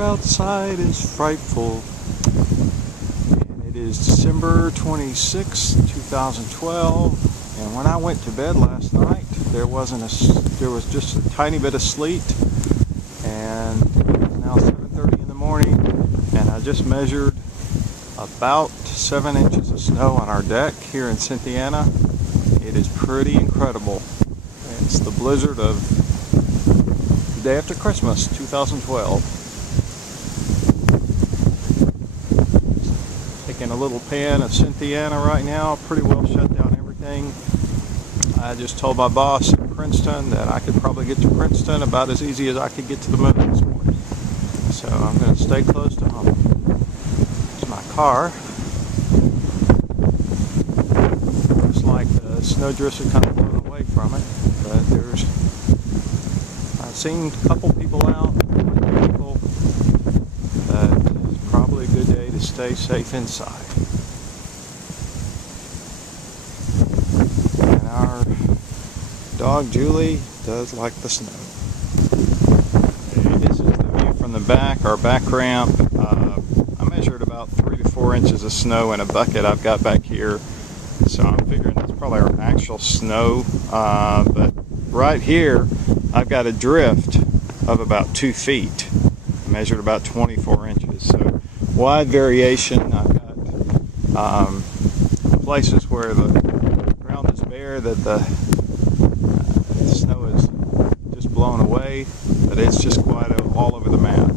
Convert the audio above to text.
weather outside is frightful. And it is December 26, 2012. And when I went to bed last night, there was just a tiny bit of sleet. And it's now 7:30 in the morning. And I just measured about 7 inches of snow on our deck here in Cynthiana. It is pretty incredible. It's the blizzard of the day after Christmas, 2012. Taking a little pan of Cynthiana right now, pretty well shut down everything. I just told my boss in Princeton that I could probably get to Princeton about as easy as I could get to the moon this morning. So I'm going to stay close to home. It's my car. Looks like the snowdrifts are kind of blown away from it, but I've seen a couple people out, people, but it's probably a good day to stay safe inside. And our dog Julie does like the snow. Okay, this is the view from the back, our back ramp. I measured about 3 to 4 inches of snow in a bucket I've got back here. So I'm figuring that's probably our actual snow, but right here I've got a drift of about 2 feet. I measured about 24 inches, so wide variation. I've got places where the ground is bare that the snow is just blown away, but it's just quite all over the map.